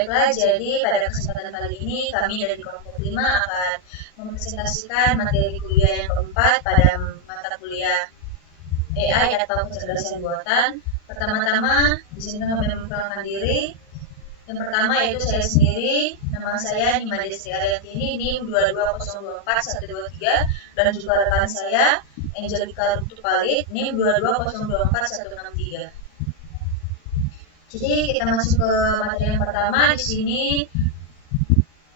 Baiklah, jadi pada kesempatan kali ini kami dari kelompok 5 akan mempresentasikan materi kuliah yang keempat pada mata kuliah AI atau kecerdasan buatan. Pertama-tama di sini kami memperkenalkan diri. Yang pertama yaitu saya sendiri, nama saya Nima Destri Ariantini, NIM 22024-123, dan juga rekan saya Angelika Rutupalit, NIM 22024-163. Jadi kita masuk ke materi yang pertama di sini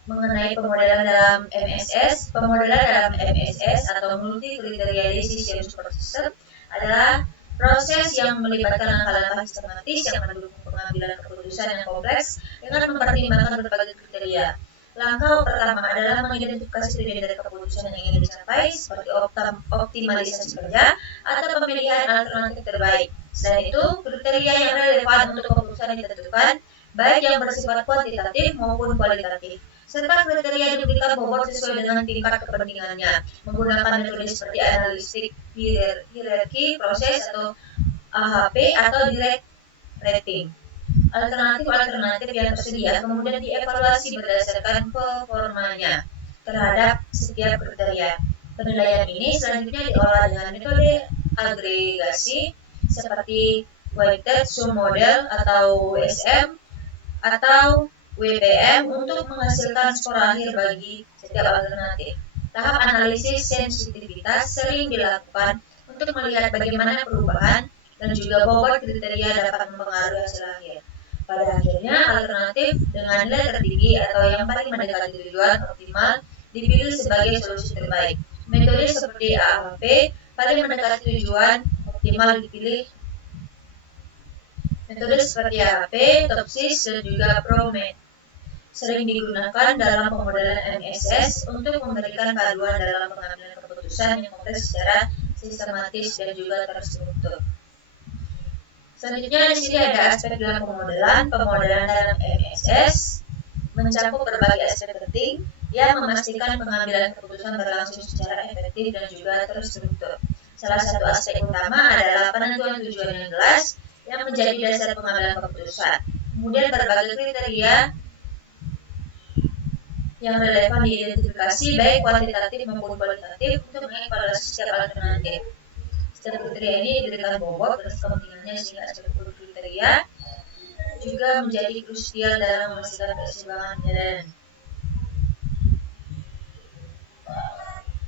mengenai pemodelan dalam MSS. Pemodelan dalam MSS atau Multi Criteria Decision Support System adalah proses yang melibatkan langkah-langkah sistematis yang mendukung pengambilan keputusan yang kompleks dengan mempertimbangkan berbagai kriteria. Langkah pertama adalah mengidentifikasi tujuan dari keputusan yang ingin dicapai, seperti optimalisasi kerja atau pemilihan alternatif terbaik. Selain itu, kriteria yang relevan untuk keputusan ditentukan, baik yang bersifat kuantitatif maupun kualitatif, serta kriteria diberikan bobot sesuai dengan tingkat kepentingannya, menggunakan metode seperti analistik hierarki proses atau AHP atau direct rating. Alternatif-alternatif yang tersedia kemudian dievaluasi berdasarkan performanya terhadap setiap kriteria. Penilaian ini selanjutnya diolah dengan metode agregasi seperti weighted sum model atau WSM atau WPM untuk menghasilkan skor akhir bagi setiap alternatif. Tahap analisis sensitivitas sering dilakukan untuk melihat bagaimana perubahan dan juga bobot kriteria dapat mempengaruhi hasil akhir. Pada akhirnya, alternatif dengan nilai tertinggi atau yang paling mendekati tujuan optimal dipilih sebagai solusi terbaik. Metode seperti AHP paling mendekati tujuan optimal dipilih. Metode seperti AHP, TOPSIS, dan juga PROMET sering digunakan dalam pemodelan MSS untuk memberikan panduan dalam pengambilan keputusan yang kompleks secara sistematis dan juga terstruktur. Selanjutnya di sini ada aspek dalam pemodelan. Pemodelan dalam MSS mencakup berbagai aspek penting yang memastikan pengambilan keputusan berlangsung secara efektif dan juga terstruktur. Salah satu aspek utama adalah penentuan tujuan yang jelas yang menjadi dasar pengambilan keputusan. Kemudian berbagai kriteria yang relevan diidentifikasi baik kuantitatif maupun kualitatif untuk mengevaluasi setiap alternatif. Setiap kriteria ini diberikan bobot dan kepentingannya sehingga aspek kriteria juga menjadi krusial dalam memastikan keseimbangan penilaian.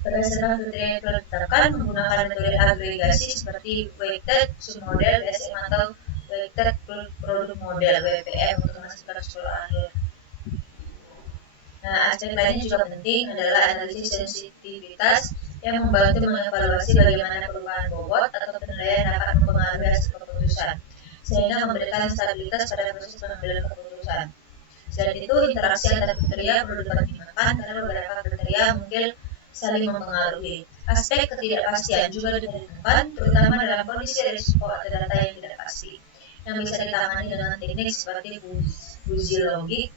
Berdasarkan kriteria yang telah ditetapkan menggunakan metode agregasi seperti weighted sum model, WSM atau weighted product model (WPM) untuk memastikan skor akhir. Nah, aspek lainnya juga penting adalah analisis sensitivitas yang membantu mengevaluasi bagaimana perubahan bobot atau penilaian dapat mempengaruhi hasil keputusan, sehingga memberikan stabilitas pada proses pengambilan keputusan. Selain itu, interaksi antar kriteria perlu dipertimbangkan karena beberapa kriteria mungkin saling mempengaruhi. Aspek ketidakpastian juga ditemukan, terutama dalam kondisi risiko atau data yang tidak pasti, yang bisa ditangani dengan teknik seperti fuzzy logik.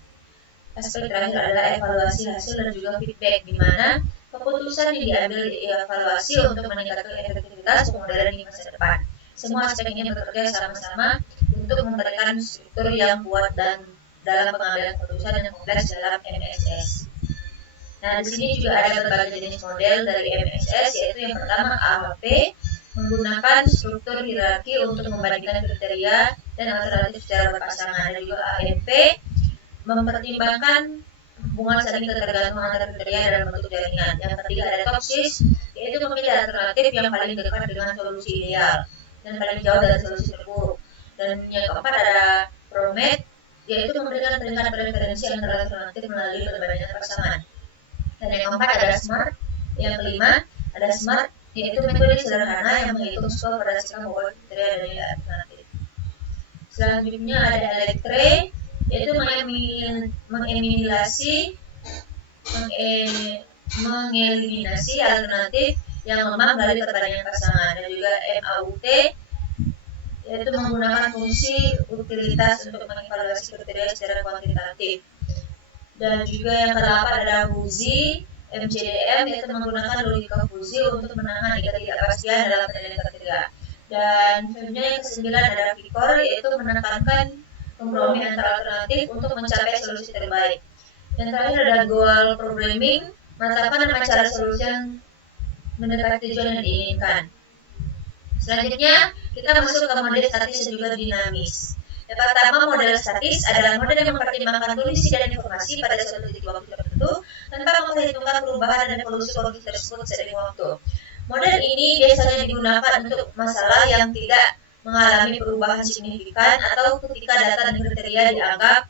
Aspek terakhir adalah evaluasi hasil dan juga feedback, di mana keputusan yang diambil dievaluasi untuk meningkatkan efektivitas pemodelan di masa depan. Semua aspek ini bekerja sama-sama untuk memberikan struktur yang kuat dan dalam pengambilan keputusan yang kompleks dalam MSS. Nah, di sini juga ada berbagai jenis model dari MSS, yaitu yang pertama AHP, menggunakan struktur hierarki untuk membandingkan kriteria dan alternatif secara berpasangan, dan juga AMP, mempertimbangkan hubungan saling ketergantungan antara kriteria dalam bentuk jaringan. Yang ketiga ada TOPSIS, yaitu memilih alternatif yang paling dekat dengan solusi ideal dan paling jauh dari solusi terburuk. Dan yang keempat ada PROMET, yaitu memberikan peringkat preferensi antara alternatif melalui perbandingan pasangan. Dan yang keempat ada SMART. Yang kelima ada SMART, yaitu metode sederhana yang menghitung skor berdasarkan bobot kriteria dan nilai alternatif. Selanjutnya ada ELECTRE, yaitu mengeliminasi alternatif yang lemah dari perbandingan pasangan, dan juga MAUT, yaitu menggunakan fungsi utilitas untuk mengevaluasi kriteria secara kuantitatif. Dan juga yang kedelapan ada fuzzy MCDM, yaitu menggunakan logika fuzzy untuk menangani ketidakpastian dalam penilaian kriteria. Dan selanjutnya yang kesembilan ada VICOR, yaitu menekankan kompromi antara alternatif untuk mencapai solusi terbaik. Yang terakhir ada goal programming, menetapkan 5 cara solusi yang mendekati tujuan yang diinginkan. Selanjutnya, kita masuk ke model statis dan juga dinamis. Yang pertama, model statis adalah model yang mempertimbangkan kondisi dan informasi pada suatu titik waktu tertentu tanpa memperhitungkan perubahan dan evolusi kondisi tersebut seiring waktu. Model ini biasanya digunakan untuk masalah yang tidak mengalami perubahan signifikan atau ketika data dan kriteria dianggap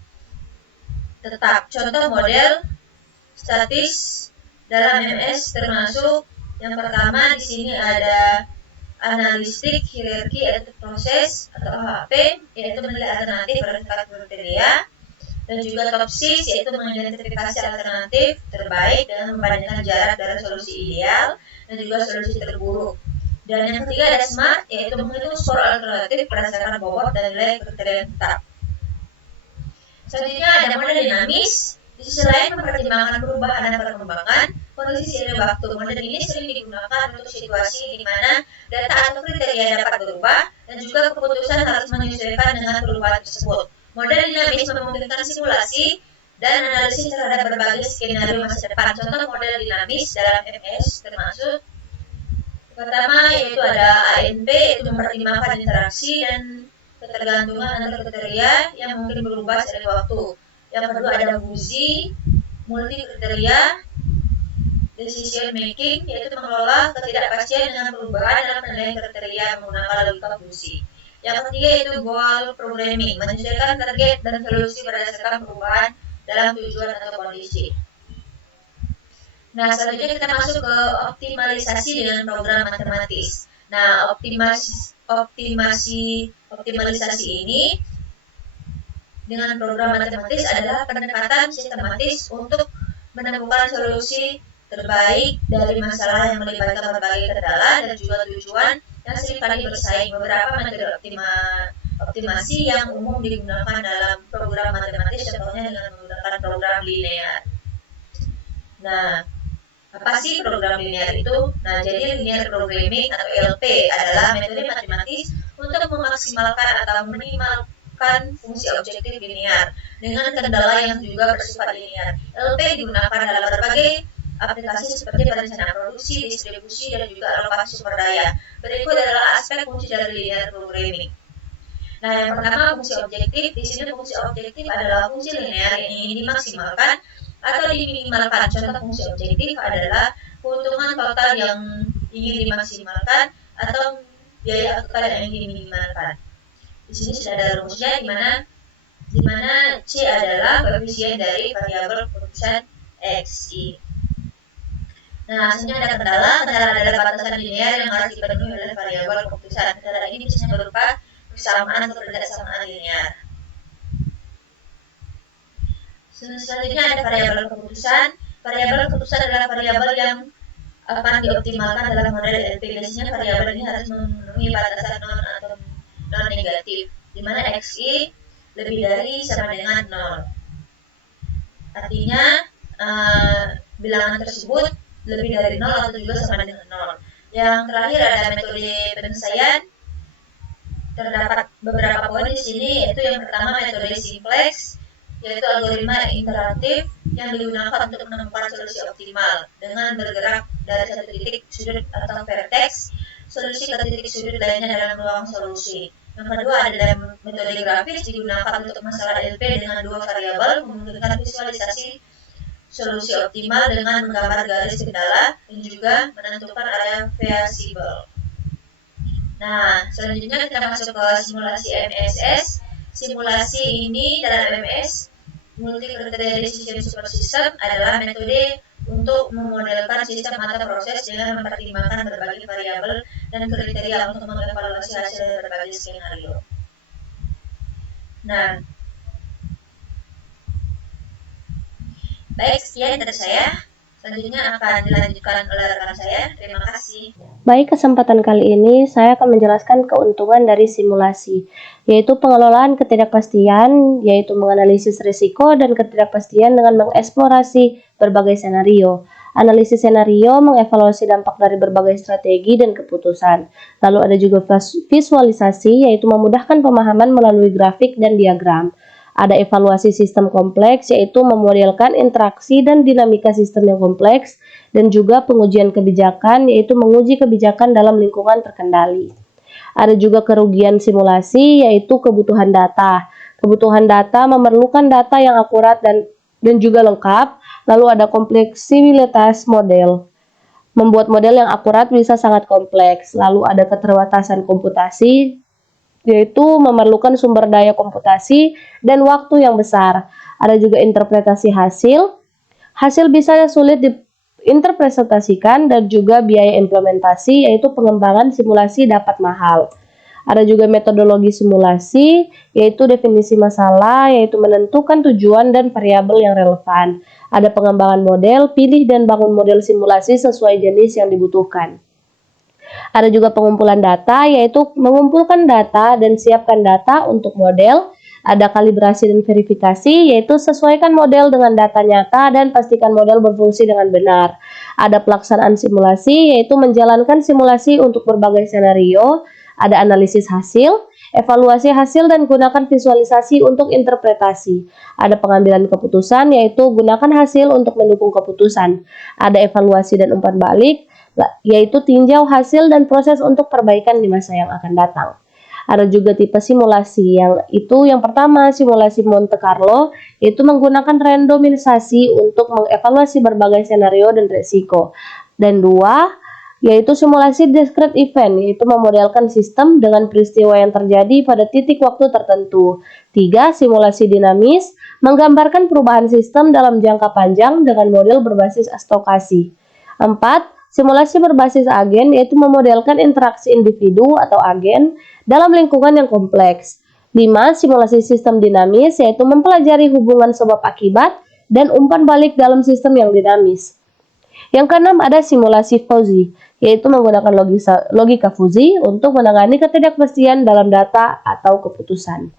tetap. Contoh model statis dalam MS termasuk yang pertama di sini ada analistik hierarki atau proses atau AHP, yaitu menilai alternatif berdasarkan kriteria, dan juga topsis, yaitu mengidentifikasi alternatif terbaik dengan membandingkan jarak dari solusi ideal dan juga solusi terburuk. Dan yang ketiga ada smart, yaitu menghitung skor alternatif berdasarkan bobot dan nilai kriteria tetap. Selanjutnya ada model dinamis. Di sisi lain mempertimbangkan perubahan dan perkembangan kondisi seiring waktu. Model ini sering digunakan untuk situasi di mana data atau kriteria dapat berubah dan juga keputusan harus menyesuaikan dengan perubahan tersebut. Model dinamis memungkinkan simulasi dan analisis terhadap berbagai skenario masa depan. Contoh model dinamis dalam MS termasuk pertama yaitu ada ANP, yaitu mempertimbangkan interaksi dan ketergantungan antar kriteria yang mungkin berubah seiring waktu. Yang kedua ada FUSI, multi kriteria decision making, yaitu mengelola ketidakpastian dengan perubahan dalam penilaian kriteria menggunakan logika FUSI. Yang ketiga yaitu goal programming, menyesuaikan target dan solusi berdasarkan perubahan dalam tujuan atau kondisi. Nah, selanjutnya kita masuk ke optimalisasi dengan program matematis. Nah, optimalisasi ini dengan program matematis adalah pendekatan sistematis untuk menemukan solusi terbaik dari masalah yang melibatkan berbagai kendala dan juga tujuan yang seringkali bersaing. Beberapa metode optimasi yang umum digunakan dalam program matematis contohnya dengan menggunakan program linear. Nah, apa sih program linear itu? Nah, jadi linear programming atau LP adalah metode matematis untuk memaksimalkan atau minimalkan fungsi objektif linear dengan kendala yang juga bersifat linear. LP digunakan dalam berbagai aplikasi seperti perencanaan produksi, distribusi, dan juga alokasi sumber daya. Berikut adalah aspek fungsi dari linear programming. Nah, yang pertama fungsi objektif. Di sini fungsi objektif adalah fungsi linear yang ingin dimaksimalkan atau diminimalkan. Contoh fungsi objektif adalah keuntungan total yang ingin dimaksimalkan atau biaya total yang ingin diminimalkan. Di sini sudah ada rumusnya di mana C adalah koefisien dari variabel keputusan XI. Nah, hasilnya ada kendala adalah batasan linear yang harus dipenuhi oleh variabel keputusan. Kendala ini biasanya berupa persamaan atau ketidaksamaan linear. Selanjutnya ada variabel keputusan. Variabel keputusan adalah variabel yang akan dioptimalkan dalam model LP. Biasanya variabel ini harus memenuhi batasan non atau non negatif, di mana XI lebih dari sama dengan 0. Artinya bilangan tersebut lebih dari 0 atau juga sama dengan 0. Yang terakhir ada metode penyelesaian. Terdapat beberapa poin di sini, yaitu yang pertama metode simplex, yaitu algoritma interaktif yang digunakan untuk menemukan solusi optimal dengan bergerak dari satu titik sudut atau vertex solusi ke titik sudut lainnya dalam ruang solusi. Yang kedua adalah metode grafis, digunakan untuk masalah LP dengan dua variabel, memungkinkan visualisasi solusi optimal dengan menggambar garis kendala dan juga menentukan area variabel. Nah, selanjutnya kita masuk ke simulasi MSS. Simulasi ini dalam MS multi kriteria decision super system adalah metode untuk memodelkan sistem atau proses dengan mempertimbangkan berbagai variabel dan kriteria untuk mengevaluasi hasil dari berbagai skenario. Nah, baik, sekian dari saya. Selanjutnya akan dilanjutkan oleh rekan saya. Terima kasih. Baik, kesempatan kali ini saya akan menjelaskan keuntungan dari simulasi, yaitu pengelolaan ketidakpastian, yaitu menganalisis risiko dan ketidakpastian dengan mengeksplorasi berbagai senario. Analisis senario mengevaluasi dampak dari berbagai strategi dan keputusan. Lalu ada juga visualisasi, yaitu memudahkan pemahaman melalui grafik dan diagram. Ada evaluasi sistem kompleks, yaitu memodelkan interaksi dan dinamika sistem yang kompleks, dan juga pengujian kebijakan, yaitu menguji kebijakan dalam lingkungan terkendali. Ada juga kerugian simulasi, yaitu kebutuhan data. Kebutuhan data memerlukan data yang akurat dan juga lengkap. Lalu ada kompleksibilitas model. Membuat model yang akurat bisa sangat kompleks. Lalu ada keterbatasan komputasi, yaitu memerlukan sumber daya komputasi dan waktu yang besar. Ada juga interpretasi hasil. Hasil bisa sulit diinterpretasikan dan juga biaya implementasi, yaitu pengembangan simulasi dapat mahal. Ada juga metodologi simulasi, yaitu definisi masalah, yaitu menentukan tujuan dan variabel yang relevan. Ada pengembangan model, pilih dan bangun model simulasi sesuai jenis yang dibutuhkan. Ada juga pengumpulan data, yaitu mengumpulkan data dan siapkan data untuk model. Ada kalibrasi dan verifikasi, yaitu sesuaikan model dengan data nyata dan pastikan model berfungsi dengan benar. Ada pelaksanaan simulasi, yaitu menjalankan simulasi untuk berbagai skenario. Ada analisis hasil, evaluasi hasil dan gunakan visualisasi untuk interpretasi. Ada pengambilan keputusan, yaitu gunakan hasil untuk mendukung keputusan. Ada evaluasi dan umpan balik, yaitu tinjau hasil dan proses untuk perbaikan di masa yang akan datang. Ada juga tipe simulasi, yang pertama simulasi Monte Carlo, yaitu menggunakan randomisasi untuk mengevaluasi berbagai skenario dan resiko. Dan dua, yaitu simulasi discrete event, yaitu memodelkan sistem dengan peristiwa yang terjadi pada titik waktu tertentu. Tiga, simulasi dinamis, menggambarkan perubahan sistem dalam jangka panjang dengan model berbasis stokasi. Empat, simulasi berbasis agen, yaitu memodelkan interaksi individu atau agen dalam lingkungan yang kompleks. 5. Simulasi sistem dinamis, yaitu mempelajari hubungan sebab akibat dan umpan balik dalam sistem yang dinamis. Yang keenam ada simulasi fuzzy, yaitu menggunakan logika fuzzy untuk menangani ketidakpastian dalam data atau keputusan.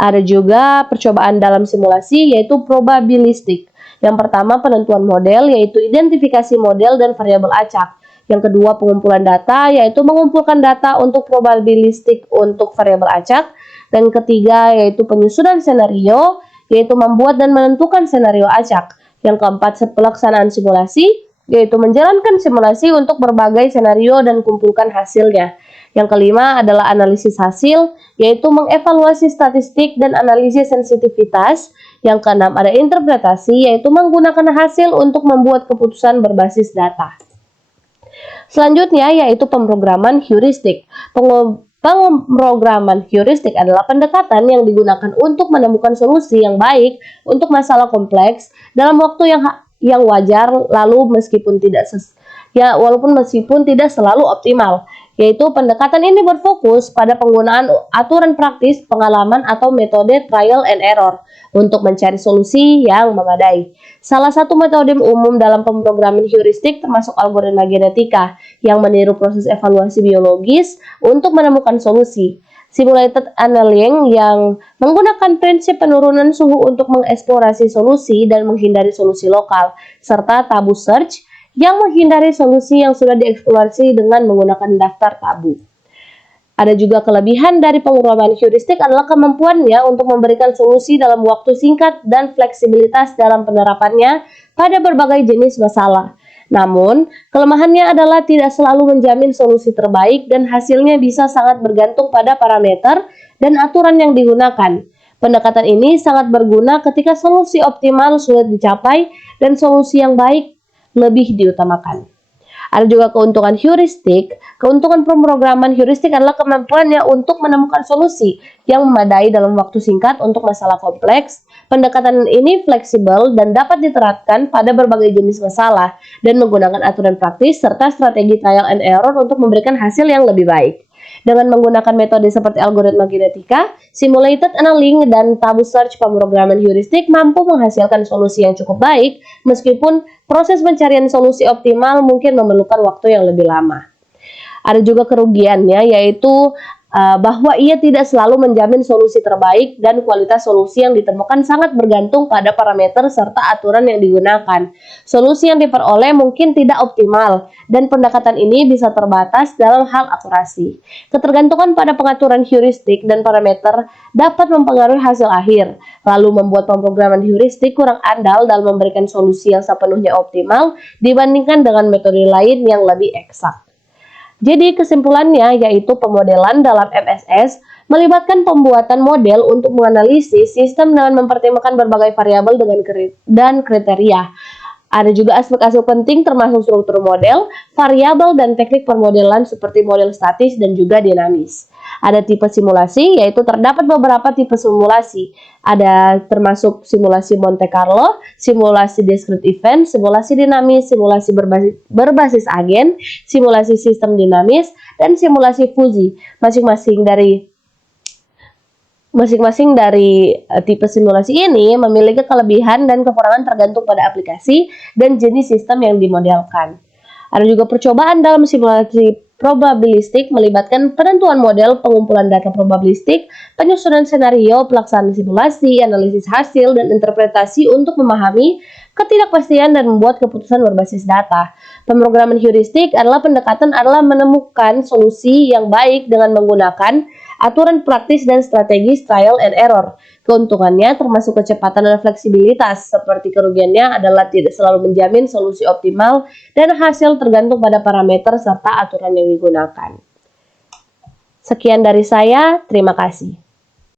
Ada juga percobaan dalam simulasi, yaitu probabilistik. Yang pertama penentuan model, yaitu identifikasi model dan variabel acak. Yang kedua pengumpulan data, yaitu mengumpulkan data untuk probabilistik untuk variabel acak. Dan ketiga yaitu penyusunan skenario, yaitu membuat dan menentukan skenario acak. Yang keempat pelaksanaan simulasi, yaitu menjalankan simulasi untuk berbagai skenario dan kumpulkan hasilnya. Yang kelima adalah analisis hasil, yaitu mengevaluasi statistik dan analisis sensitivitas. Yang keenam ada interpretasi, yaitu menggunakan hasil untuk membuat keputusan berbasis data. Selanjutnya yaitu pemrograman heuristik. Pemrograman heuristik adalah pendekatan yang digunakan untuk menemukan solusi yang baik untuk masalah kompleks dalam waktu yang wajar, walaupun meskipun tidak selalu optimal. Yaitu pendekatan ini berfokus pada penggunaan aturan praktis, pengalaman atau metode trial and error untuk mencari solusi yang memadai. Salah satu metode umum dalam pemrograman heuristik termasuk algoritma genetika yang meniru proses evaluasi biologis untuk menemukan solusi. Simulated annealing yang menggunakan prinsip penurunan suhu untuk mengeksplorasi solusi dan menghindari solusi lokal, serta tabu search yang menghindari solusi yang sudah dieksplorasi dengan menggunakan daftar tabu. Ada juga kelebihan dari pemrograman heuristik adalah kemampuannya untuk memberikan solusi dalam waktu singkat dan fleksibilitas dalam penerapannya pada berbagai jenis masalah. Namun, kelemahannya adalah tidak selalu menjamin solusi terbaik dan hasilnya bisa sangat bergantung pada parameter dan aturan yang digunakan. Pendekatan ini sangat berguna ketika solusi optimal sulit dicapai dan solusi yang baik lebih diutamakan. Ada juga keuntungan heuristik. Keuntungan pemrograman heuristik adalah kemampuannya untuk menemukan solusi yang memadai dalam waktu singkat untuk masalah kompleks. Pendekatan ini fleksibel dan dapat diterapkan pada berbagai jenis masalah dan menggunakan aturan praktis serta strategi trial and error untuk memberikan hasil yang lebih baik. Dengan menggunakan metode seperti algoritma genetika, simulated annealing, dan tabu search, pemrograman heuristik mampu menghasilkan solusi yang cukup baik meskipun proses pencarian solusi optimal mungkin memerlukan waktu yang lebih lama. Ada juga kerugiannya, yaitu bahwa ia tidak selalu menjamin solusi terbaik dan kualitas solusi yang ditemukan sangat bergantung pada parameter serta aturan yang digunakan. Solusi yang diperoleh mungkin tidak optimal dan pendekatan ini bisa terbatas dalam hal akurasi. Ketergantungan pada pengaturan heuristik dan parameter dapat mempengaruhi hasil akhir, lalu membuat pemrograman heuristik kurang andal dalam memberikan solusi yang sepenuhnya optimal dibandingkan dengan metode lain yang lebih eksak. Jadi kesimpulannya yaitu pemodelan dalam MSS melibatkan pembuatan model untuk menganalisis sistem dengan mempertimbangkan berbagai variabel dan kriteria. Ada juga aspek-aspek penting termasuk struktur model, variabel, dan teknik permodelan seperti model statis dan juga dinamis. Ada tipe simulasi, yaitu terdapat beberapa tipe simulasi. Ada termasuk simulasi Monte Carlo, simulasi discrete event, simulasi dinamis, simulasi berbasis agen, simulasi sistem dinamis, dan simulasi fusi. Masing-masing dari tipe simulasi ini memiliki kelebihan dan kekurangan tergantung pada aplikasi dan jenis sistem yang dimodelkan. Ada juga percobaan dalam simulasi probabilistik melibatkan penentuan model, pengumpulan data probabilistik, penyusunan senario, pelaksanaan simulasi, analisis hasil, dan interpretasi untuk memahami ketidakpastian dan membuat keputusan berbasis data. Pemrograman heuristik adalah menemukan solusi yang baik dengan menggunakan aturan praktis dan strategi trial and error. Keuntungannya termasuk kecepatan dan fleksibilitas, seperti kerugiannya adalah tidak selalu menjamin solusi optimal dan hasil tergantung pada parameter serta aturan yang digunakan. Sekian dari saya, terima kasih.